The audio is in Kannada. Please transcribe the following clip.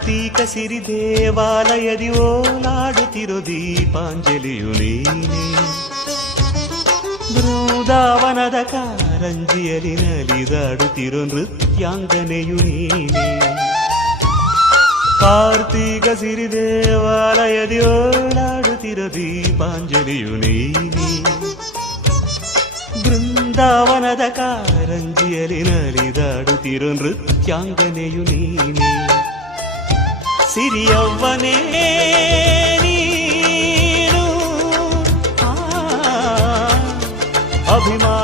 ಕಾರ್ತೀಕ ಸಿರಿ ದೇವಾಲಯದಿ ಓಲಾಡುತ್ತಿರೋ ದೀಪಾಂಜಲಿಯು ನೀನೆ. ಬೃಂದಾವನದ ಕಾರಂಜಿಯಲ್ಲಿ ನಲಿದಾಡುತ್ತಿರೋ ನೃತ್ಯಾಂಗನೆಯು ನೀನೆ. ಕಾರ್ತೀಕ ಸಿರಿ ದೇವಾಲಯದಿ ಓಲಾಡುತ್ತಿರೋ ದೀಪಾಂಜಲಿಯು ನೀನೆ. ಬೃಂದಾವನದ ಕಾರಂಜಿಯಲ್ಲಿ ನಲಿದಾಡುತ್ತಿರೋ ನೃತ್ಯಾಂಗನೆಯು ನೀನೆ. ಸಿರಿಯವ್ವನೇ ನೀನು, ಅಭಿಮಾನ